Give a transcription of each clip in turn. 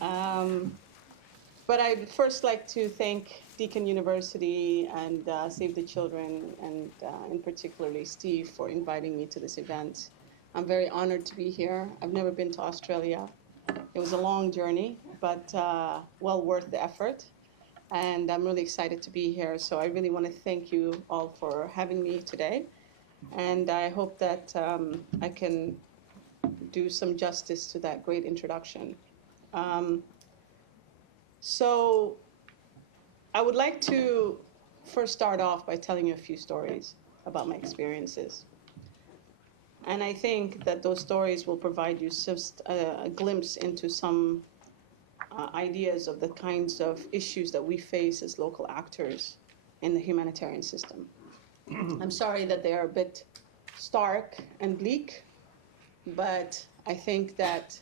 But I'd first like to thank Deakin University and Save the Children, and in particularly Steve, for inviting me to this event. I'm very honored to be here. I've never been to Australia. It was a long journey, but well worth the effort. And I'm really excited to be here. So I really want to thank you all for having me today. And I hope that I can do some justice to that great introduction. So I would like to first start off by telling you a few stories about my experiences. And I think that those stories will provide you just a glimpse into some ideas of the kinds of issues that we face as local actors in the humanitarian system. I'm sorry that they are a bit stark and bleak, but I think that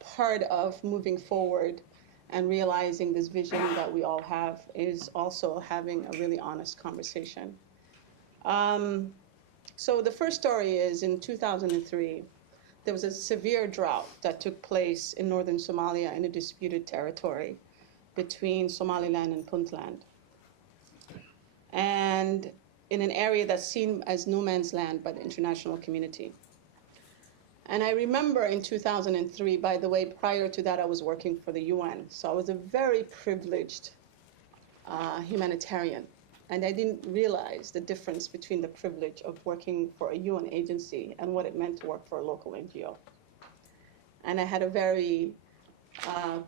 part of moving forward and realizing this vision that we all have is also having a really honest conversation. So the first story is in 2003, there was a severe drought that took place in northern Somalia in a disputed territory between Somaliland and Puntland, and in an area that's seen as no man's land by the international community. And I remember in 2003, by the way, prior to that, I was working for the UN. So I was a very privileged humanitarian. And I didn't realize the difference between the privilege of working for a UN agency and what it meant to work for a local NGO. And I had a very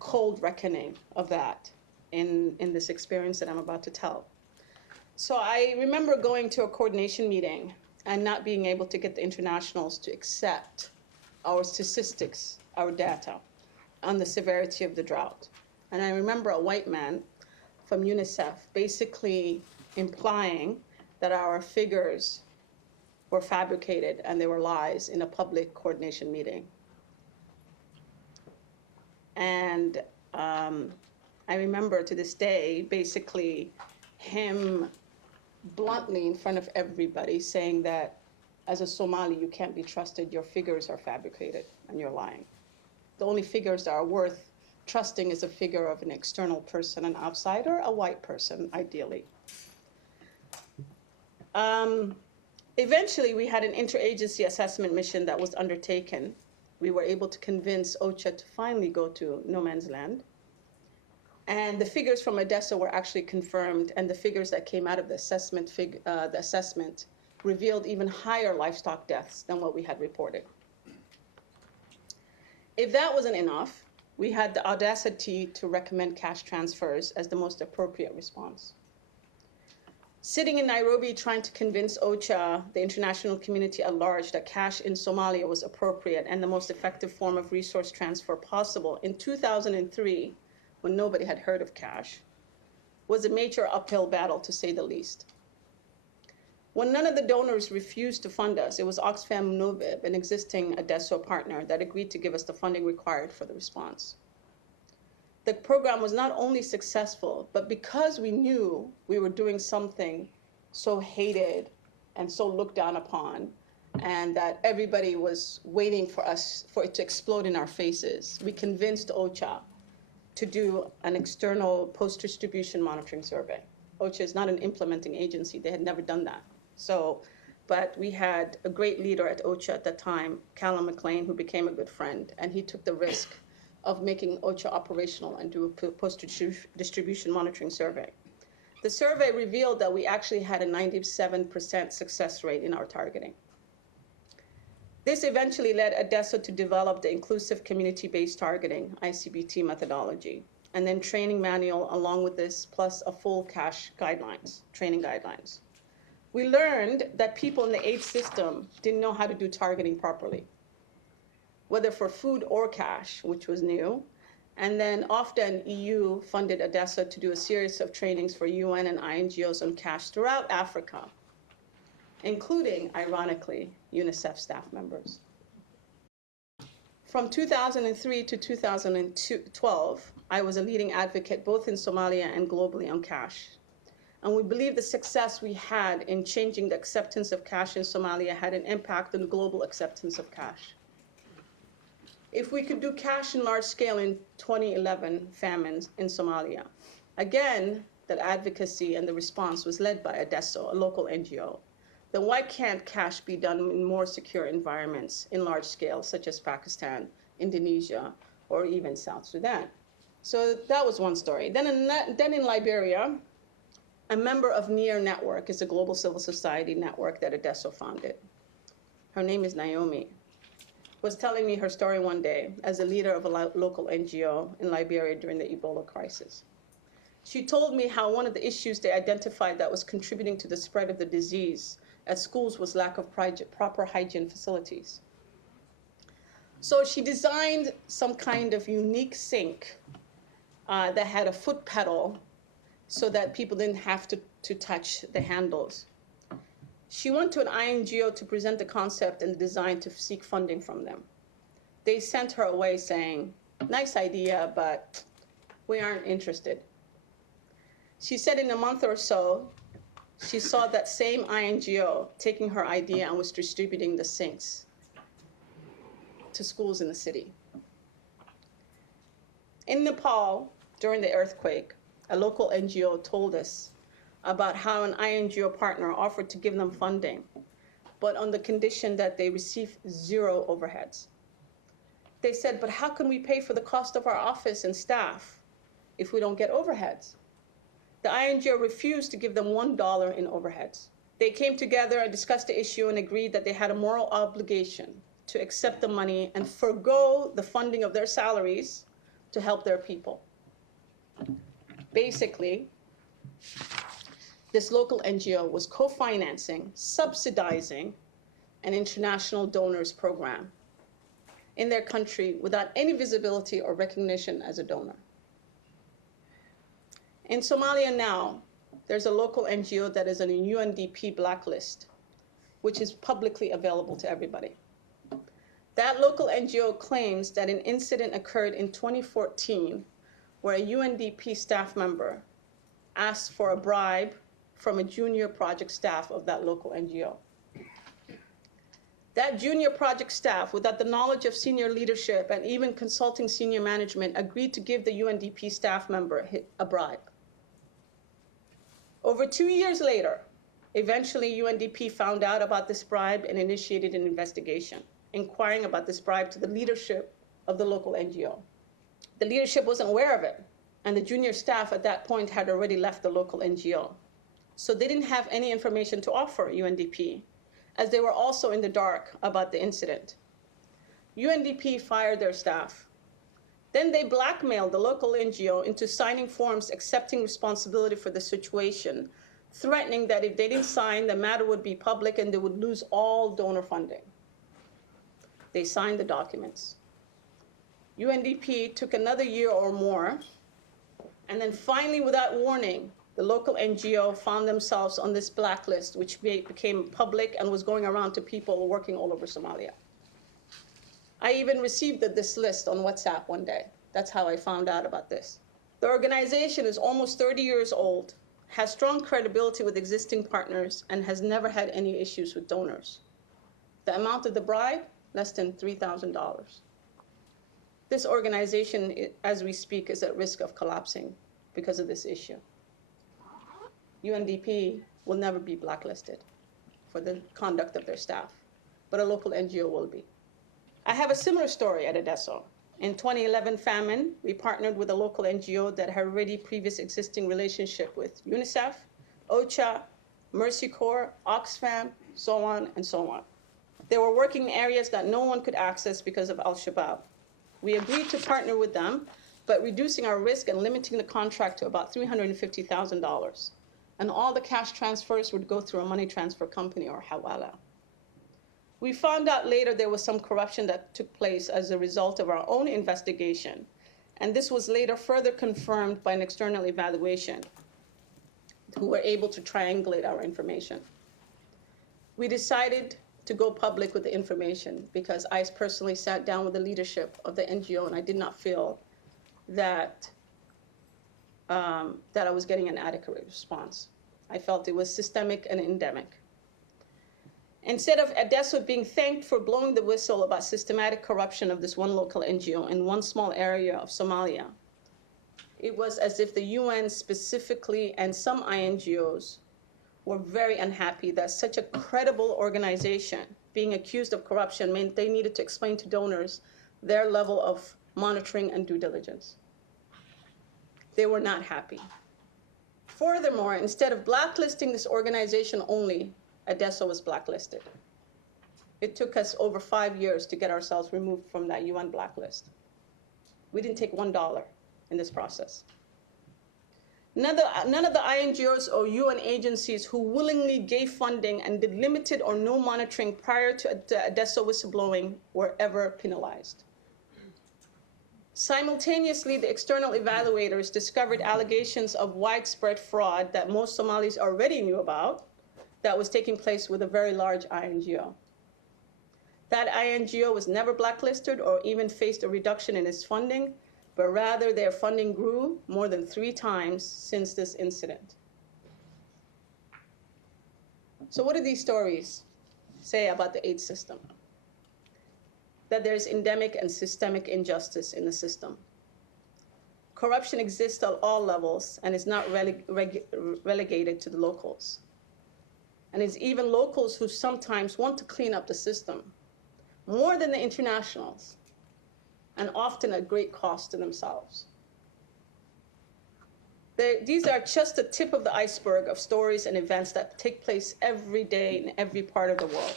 cold reckoning of that in this experience that I'm about to tell. So I remember going to a coordination meeting and not being able to get the internationals to accept our statistics, our data on the severity of the drought. And I remember a white man from UNICEF basically implying that our figures were fabricated and they were lies in a public coordination meeting. And I remember to this day basically him bluntly in front of everybody saying that as a Somali, you can't be trusted, your figures are fabricated and you're lying. The only figures that are worth trusting is a figure of an external person, an outsider, a white person, ideally. Eventually, we had an interagency assessment mission that was undertaken. We were able to convince OCHA to finally go to no man's land. And the figures from Adeso were actually confirmed, and the figures that came out of the assessment revealed even higher livestock deaths than what we had reported. If that wasn't enough, we had the audacity to recommend cash transfers as the most appropriate response. Sitting in Nairobi trying to convince OCHA, the international community at large, that cash in Somalia was appropriate and the most effective form of resource transfer possible in 2003, when nobody had heard of cash, was a major uphill battle, to say the least. When none of the donors refused to fund us, it was Oxfam Novib, an existing Adeso partner, that agreed to give us the funding required for the response. The program was not only successful, but because we knew we were doing something so hated and so looked down upon, and that everybody was waiting for it to explode in our faces, we convinced OCHA to do an external post-distribution monitoring survey. OCHA is not an implementing agency. They had never done that. But we had a great leader at OCHA at the time, Callum McLean, who became a good friend, and he took the risk of making OCHA operational and do a post-distribution monitoring survey. The survey revealed that we actually had a 97% success rate in our targeting. This eventually led Adeso to develop the inclusive community-based targeting, ICBT methodology, and then training manual along with this, plus a full cash guidelines, training guidelines. We learned that people in the aid system didn't know how to do targeting properly, whether for food or cash, which was new. And then often EU funded Adeso to do a series of trainings for UN and INGOs on cash throughout Africa, including, ironically, UNICEF staff members. From 2003 to 2012, I was a leading advocate both in Somalia and globally on cash. And we believe the success we had in changing the acceptance of cash in Somalia had an impact on the global acceptance of cash. if we could do cash in large scale in 2011 famines in Somalia. Again, that advocacy and the response was led by Adeso, a local NGO. Then why can't cash be done in more secure environments in large scale, such as Pakistan, Indonesia, or even South Sudan? So that was one story. Then in Liberia, a member of NEAR Network is a global civil society network that Adeso founded. Her name is Naomi. Was telling me her story one day as a leader of a local NGO in Liberia during the Ebola crisis. She told me how one of the issues they identified that was contributing to the spread of the disease at schools was lack of proper hygiene facilities. So she designed some kind of unique sink that had a foot pedal so that people didn't have to touch the handles. She went to an INGO to present the concept and the design to seek funding from them. They sent her away saying, nice idea, but we aren't interested. She said in a month or so, she saw that same INGO taking her idea and was distributing the sinks to schools in the city. In Nepal, during the earthquake, a local NGO told us about how an INGO partner offered to give them funding, but on the condition that they receive 0 overheads. They said, but how can we pay for the cost of our office and staff if we don't get overheads? The INGO refused to give them $1 in overheads. They came together and discussed the issue and agreed that they had a moral obligation to accept the money and forego the funding of their salaries to help their people. Basically, this local NGO was co-financing, subsidizing an international donors program in their country without any visibility or recognition as a donor. In Somalia now, there's a local NGO that is on a UNDP blacklist, which is publicly available to everybody. That local NGO claims that an incident occurred in 2014 where a UNDP staff member asked for a bribe from a junior project staff of that local NGO. That junior project staff, without the knowledge of senior leadership and even consulting senior management, agreed to give the UNDP staff member a bribe. Over 2 years later, eventually UNDP found out about this bribe and initiated an investigation, inquiring about this bribe to the leadership of the local NGO. The leadership wasn't aware of it, and the junior staff at that point had already left the local NGO. So they didn't have any information to offer UNDP, as they were also in the dark about the incident. UNDP fired their staff. Then they blackmailed the local NGO into signing forms accepting responsibility for the situation, threatening that if they didn't sign, the matter would be public and they would lose all donor funding. They signed the documents. UNDP took another year or more, and then finally, without warning, the local NGO found themselves on this blacklist, which became public and was going around to people working all over Somalia. I even received this list on WhatsApp one day. That's how I found out about this. The organization is almost 30 years old, has strong credibility with existing partners, and has never had any issues with donors. The amount of the bribe, less than $3,000. This organization, as we speak, is at risk of collapsing because of this issue. UNDP will never be blacklisted for the conduct of their staff, but a local NGO will be. I have a similar story at Adeso. In 2011 famine, we partnered with a local NGO that had already previous existing relationship with UNICEF, OCHA, Mercy Corps, Oxfam, so on and so on. They were working in areas that no one could access because of Al-Shabaab. We agreed to partner with them, but reducing our risk and limiting the contract to about $350,000. And all the cash transfers would go through a money transfer company or hawala. We found out later there was some corruption that took place as a result of our own investigation, and this was later further confirmed by an external evaluation who were able to triangulate our information. We decided to go public with the information because I personally sat down with the leadership of the NGO and I did not feel that I was getting an adequate response. I felt it was systemic and endemic. Instead of Adeso being thanked for blowing the whistle about systematic corruption of this one local NGO in one small area of Somalia, it was as if the UN specifically and some INGOs were very unhappy that such a credible organization being accused of corruption meant they needed to explain to donors their level of monitoring and due diligence. They were not happy. Furthermore, instead of blacklisting this organization only, Adeso was blacklisted. It took us over 5 years to get ourselves removed from that UN blacklist. We didn't take $1 in this process. None of the INGOs or UN agencies who willingly gave funding and did limited or no monitoring prior to Adeso whistleblowing were ever penalized. Simultaneously, the external evaluators discovered allegations of widespread fraud that most Somalis already knew about that was taking place with a very large INGO. That INGO was never blacklisted or even faced a reduction in its funding, but rather their funding grew more than 3 times since this incident. So what do these stories say about the aid system? That there's endemic and systemic injustice in the system. Corruption exists at all levels and is not relegated to the locals. And it's even locals who sometimes want to clean up the system more than the internationals, and often at great cost to themselves. These are just the tip of the iceberg of stories and events that take place every day in every part of the world.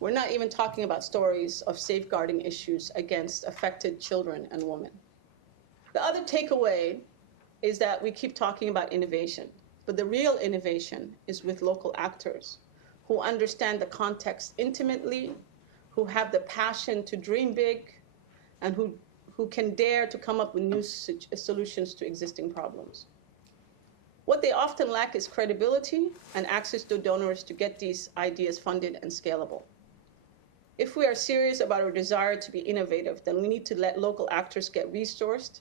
We're not even talking about stories of safeguarding issues against affected children and women. The other takeaway is that we keep talking about innovation, but the real innovation is with local actors who understand the context intimately, who have the passion to dream big, and who can dare to come up with new solutions to existing problems. What they often lack is credibility and access to donors to get these ideas funded and scalable. If we are serious about our desire to be innovative, then we need to let local actors get resourced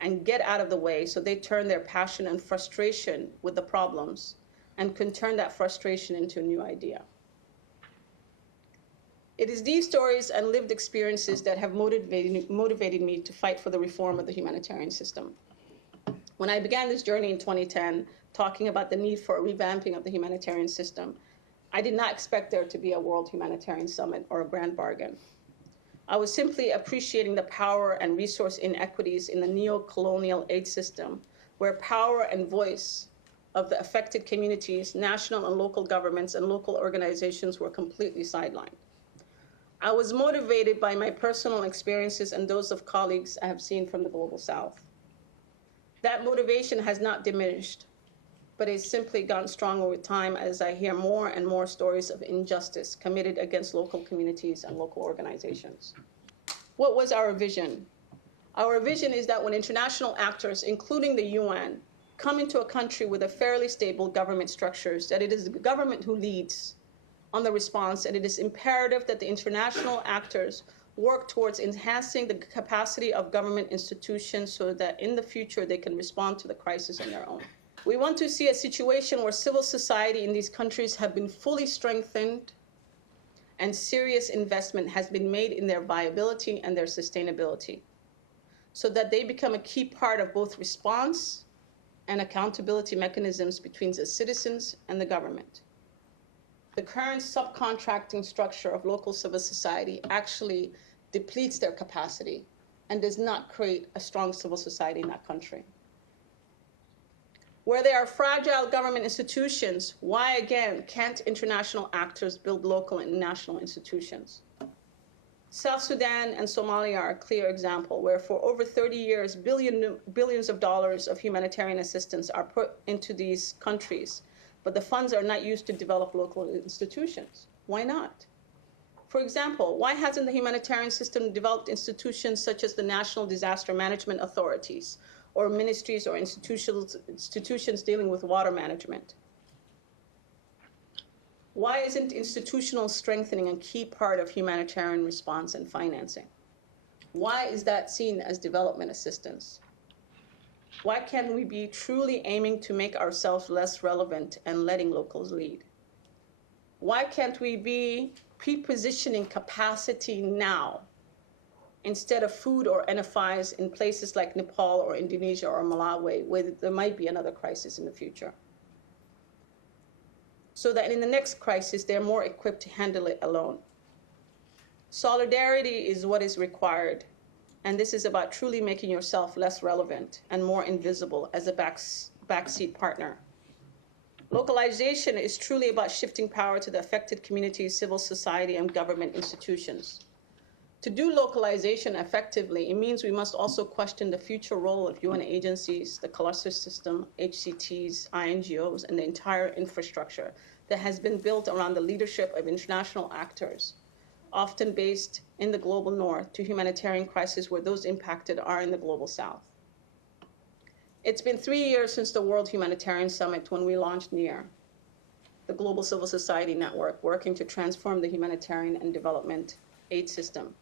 and get out of the way so they turn their passion and frustration with the problems and can turn that frustration into a new idea. It is these stories and lived experiences that have motivated me to fight for the reform of the humanitarian system. When I began this journey in 2010, talking about the need for a revamping of the humanitarian system, I did not expect there to be a World Humanitarian Summit or a grand bargain. I was simply appreciating the power and resource inequities in the neo-colonial aid system, where power and voice of the affected communities, national and local governments, and local organizations were completely sidelined. I was motivated by my personal experiences and those of colleagues I have seen from the Global South. That motivation has not diminished, but it's simply gotten stronger with time as I hear more and more stories of injustice committed against local communities and local organizations. What was our vision? Our vision is that when international actors, including the UN, come into a country with a fairly stable government structures, that it is the government who leads on the response, and it is imperative that the international actors work towards enhancing the capacity of government institutions so that in the future they can respond to the crisis on their own. We want to see a situation where civil society in these countries have been fully strengthened and serious investment has been made in their viability and their sustainability, so that they become a key part of both response and accountability mechanisms between the citizens and the government. The current subcontracting structure of local civil society actually depletes their capacity and does not create a strong civil society in that country. Where there are fragile government institutions, why again can't international actors build local and national institutions? South Sudan and Somalia are a clear example where for over 30 years, billions of dollars of humanitarian assistance are put into these countries, but the funds are not used to develop local institutions. Why not? For example, why hasn't the humanitarian system developed institutions such as the National Disaster Management Authorities or ministries or institutions dealing with water management? Why isn't institutional strengthening a key part of humanitarian response and financing? Why is that seen as development assistance? Why can't we be truly aiming to make ourselves less relevant and letting locals lead? Why can't we be pre-positioning capacity now instead of food or NFIs in places like Nepal or Indonesia or Malawi, where there might be another crisis in the future? So that in the next crisis, they're more equipped to handle it alone. Solidarity is what is required. And this is about truly making yourself less relevant and more invisible as a backseat partner. Localization is truly about shifting power to the affected communities, civil society, and government institutions. To do localization effectively, it means we must also question the future role of UN agencies, the cluster system, HCTs, INGOs, and the entire infrastructure that has been built around the leadership of international actors, often based in the global north, to humanitarian crises where those impacted are in the global south. It's been 3 years since the World Humanitarian Summit when we launched NEAR, the Global Civil Society Network, working to transform the humanitarian and development aid system.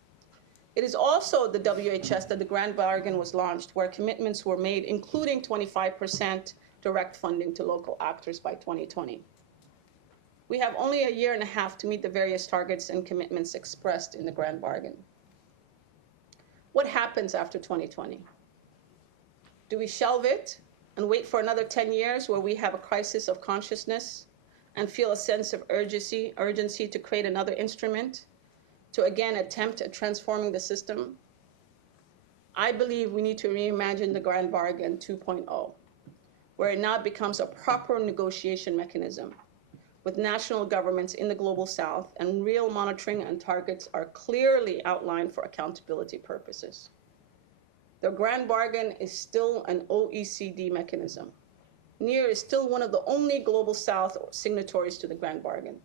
It is also the WHS that the Grand Bargain was launched, where commitments were made, including 25% direct funding to local actors by 2020. We have only a year and a half to meet the various targets and commitments expressed in the Grand Bargain. What happens after 2020? Do we shelve it and wait for another 10 years where we have a crisis of consciousness and feel a sense of urgency to create another instrument to again attempt at transforming the system? I believe we need to reimagine the Grand Bargain 2.0, where it now becomes a proper negotiation mechanism with national governments in the global south, and real monitoring and targets are clearly outlined for accountability purposes. The Grand Bargain is still an OECD mechanism. NEAR is still one of the only global south signatories to the Grand Bargain.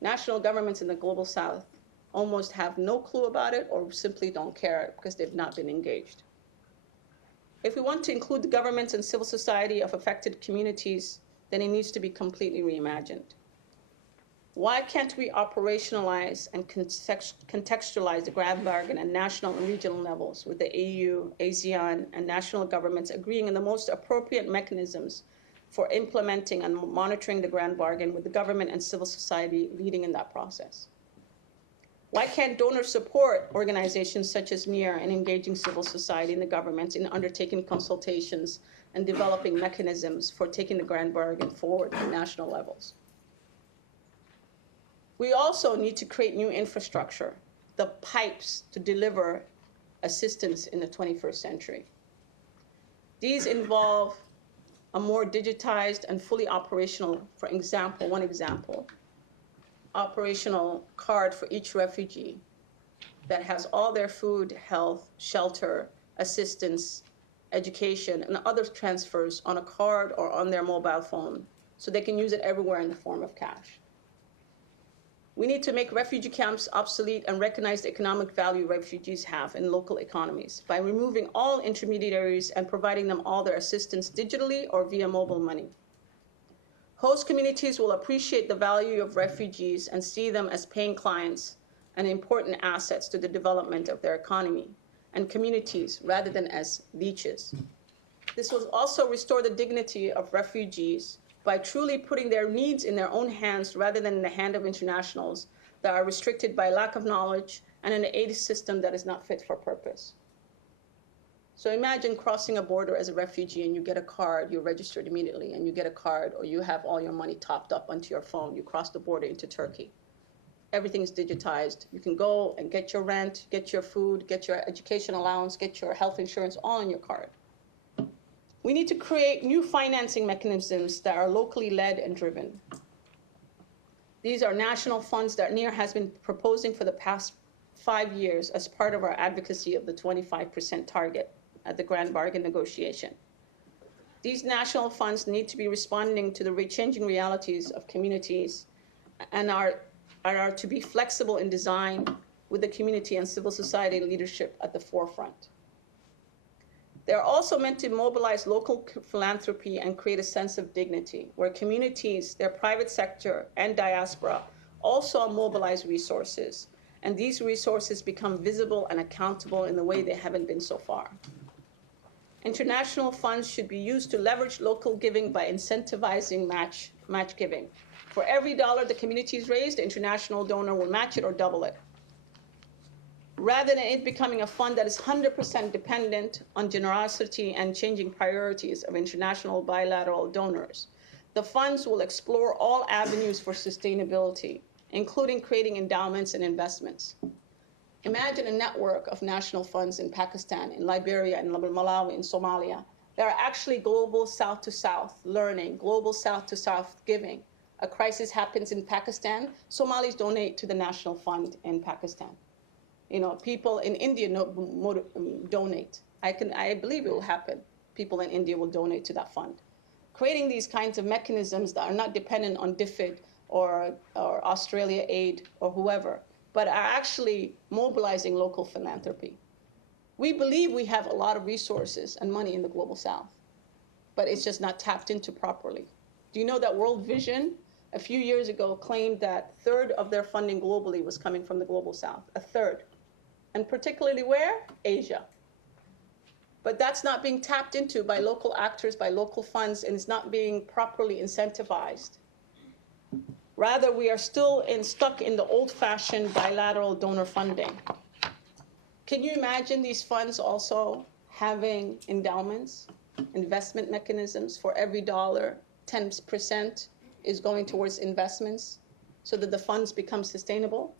National governments in the global south almost have no clue about it or simply don't care because they've not been engaged. If we want to include the governments and civil society of affected communities, then it needs to be completely reimagined. Why can't we operationalize and contextualize the Grand Bargain at national and regional levels with the AU, ASEAN, and national governments agreeing on the most appropriate mechanisms for implementing and monitoring the Grand Bargain, with the government and civil society leading in that process? Why can't donor support organizations such as NEAR and engaging civil society and the governments in undertaking consultations and developing mechanisms for taking the Grand Bargain forward at national levels? We also need to create new infrastructure, the pipes to deliver assistance in the 21st century. These involve a more digitized and fully operational, one example, operational card for each refugee that has all their food, health, shelter, assistance, education, and other transfers on a card or on their mobile phone, so they can use it everywhere in the form of cash. We need to make refugee camps obsolete and recognize the economic value refugees have in local economies by removing all intermediaries and providing them all their assistance digitally or via mobile money. Host communities will appreciate the value of refugees and see them as paying clients and important assets to the development of their economy and communities rather than as leeches. This will also restore the dignity of refugees by truly putting their needs in their own hands rather than in the hand of internationals that are restricted by lack of knowledge and an aid system that is not fit for purpose. So imagine crossing a border as a refugee and you get a card, you're registered immediately, and you get a card or you have all your money topped up onto your phone. You cross the border into Turkey. Everything's digitized. You can go and get your rent, get your food, get your education allowance, get your health insurance, all on your card. We need to create new financing mechanisms that are locally led and driven. These are national funds that NEAR has been proposing for the past 5 years as part of our advocacy of the 25% target at the Grand Bargain negotiation. These national funds need to be responding to the changing realities of communities and are to be flexible in design with the community and civil society leadership at the forefront. They are also meant to mobilize local philanthropy and create a sense of dignity, where communities, their private sector, and diaspora also mobilize resources, and these resources become visible and accountable in the way they haven't been so far. International funds should be used to leverage local giving by incentivizing match giving. For every dollar the communities raise, the international donor will match it or double it. Rather than it becoming a fund that is 100% dependent on generosity and changing priorities of international bilateral donors, the funds will explore all avenues for sustainability, including creating endowments and investments. Imagine a network of national funds in Pakistan, in Liberia, in Malawi, in Somalia. There are actually global south-to-south learning, global south-to-south giving. A crisis happens in Pakistan, Somalis donate to the national fund in Pakistan. People in India donate. I believe it will happen. People in India will donate to that fund. Creating these kinds of mechanisms that are not dependent on DFID or Australia Aid or whoever, but are actually mobilizing local philanthropy. We believe we have a lot of resources and money in the Global South, but it's just not tapped into properly. Do you know that World Vision, a few years ago, claimed that a third of their funding globally was coming from the Global South? A third. And particularly where? Asia. But that's not being tapped into by local actors, by local funds, and it's not being properly incentivized. Rather, we are still stuck in the old-fashioned bilateral donor funding. Can you imagine these funds also having endowments, investment mechanisms? For every dollar, 10% is going towards investments so that the funds become sustainable?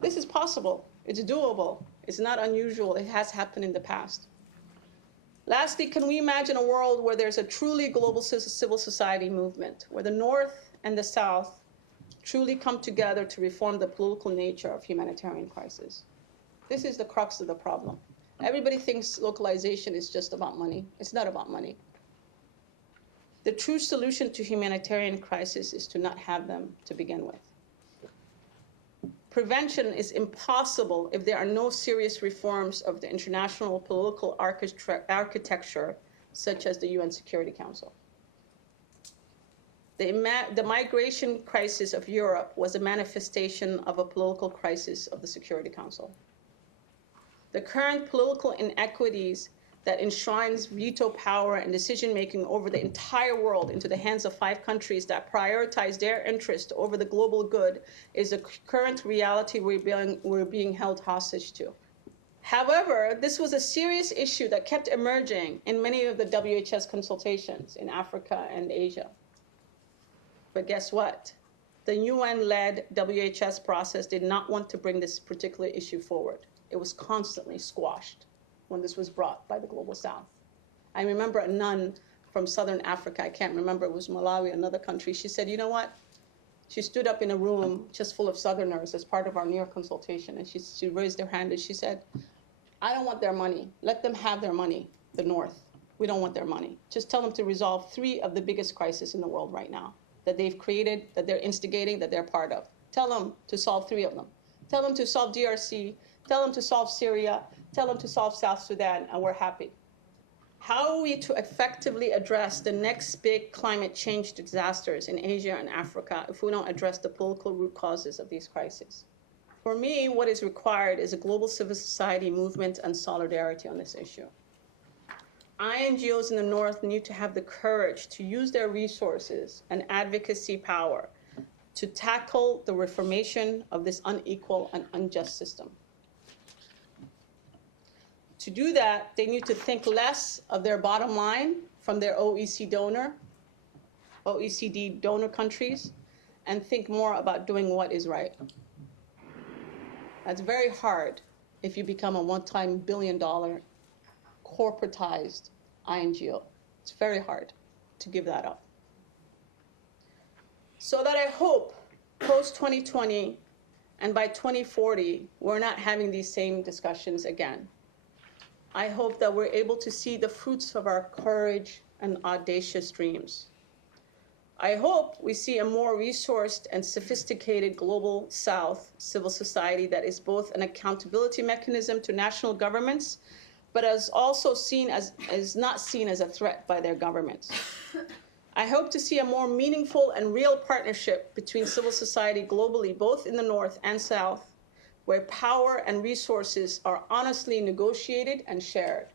This is possible. It's doable. It's not unusual. It has happened in the past. Lastly, can we imagine a world where there's a truly global civil society movement, where the North and the South truly come together to reform the political nature of humanitarian crisis? This is the crux of the problem. Everybody thinks localization is just about money. It's not about money. The true solution to humanitarian crisis is to not have them to begin with. Prevention is impossible if there are no serious reforms of the international political architecture, such as the UN Security Council. The migration crisis of Europe was a manifestation of a political crisis of the Security Council. The current political inequities that enshrines veto power and decision-making over the entire world into the hands of 5 countries that prioritize their interest over the global good is a current reality we're being held hostage to. However, this was a serious issue that kept emerging in many of the WHS consultations in Africa and Asia. But guess what? The UN-led WHS process did not want to bring this particular issue forward. It was constantly squashed when this was brought by the Global South. I remember a nun from Southern Africa, I can't remember, it was Malawi, another country. She said, you know what? She stood up in a room just full of Southerners as part of our near consultation, and she raised her hand and she said, I don't want their money. Let them have their money, the North. We don't want their money. Just tell them to resolve 3 of the biggest crises in the world right now that they've created, that they're instigating, that they're part of. Tell them to solve 3 of them. Tell them to solve DRC, tell them to solve Syria, tell them to solve South Sudan, and we're happy. How are we to effectively address the next big climate change disasters in Asia and Africa if we don't address the political root causes of these crises? For me, what is required is a global civil society movement and solidarity on this issue. INGOs in the North need to have the courage to use their resources and advocacy power to tackle the reformation of this unequal and unjust system. To do that, they need to think less of their bottom line from their OECD donor countries, and think more about doing what is right. That's very hard if you become a one-time billion-dollar corporatized INGO. It's very hard to give that up. So that I hope post-2020 and by 2040, we're not having these same discussions again. I hope that we're able to see the fruits of our courage and audacious dreams. I hope we see a more resourced and sophisticated global South civil society that is both an accountability mechanism to national governments, but is also not seen as a threat by their governments. I hope to see a more meaningful and real partnership between civil society globally, both in the North and South, where power and resources are honestly negotiated and shared.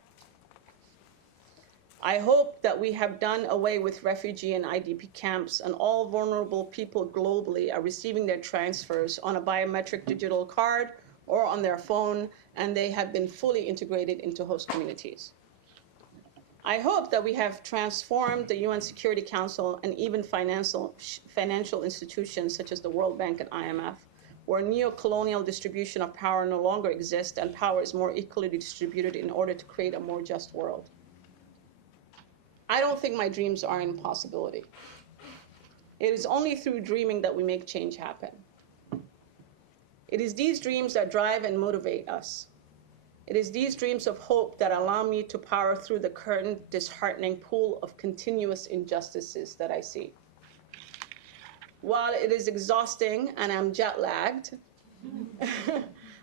I hope that we have done away with refugee and IDP camps, and all vulnerable people globally are receiving their transfers on a biometric digital card or on their phone, and they have been fully integrated into host communities. I hope that we have transformed the UN Security Council and even financial institutions such as the World Bank and IMF, where neo-colonial distribution of power no longer exists and power is more equally distributed in order to create a more just world. I don't think my dreams are an impossibility. It is only through dreaming that we make change happen. It is these dreams that drive and motivate us. It is these dreams of hope that allow me to power through the current disheartening pool of continuous injustices that I see. While it is exhausting and I'm jet lagged,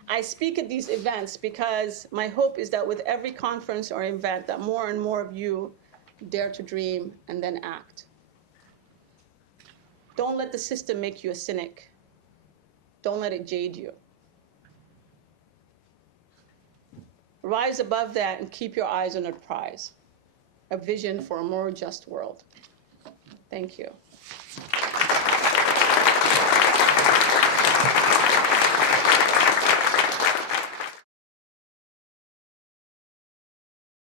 I speak at these events because my hope is that with every conference or event that more and more of you dare to dream and then act. Don't let the system make you a cynic. Don't let it jade you. Rise above that and keep your eyes on a prize, a vision for a more just world. Thank you.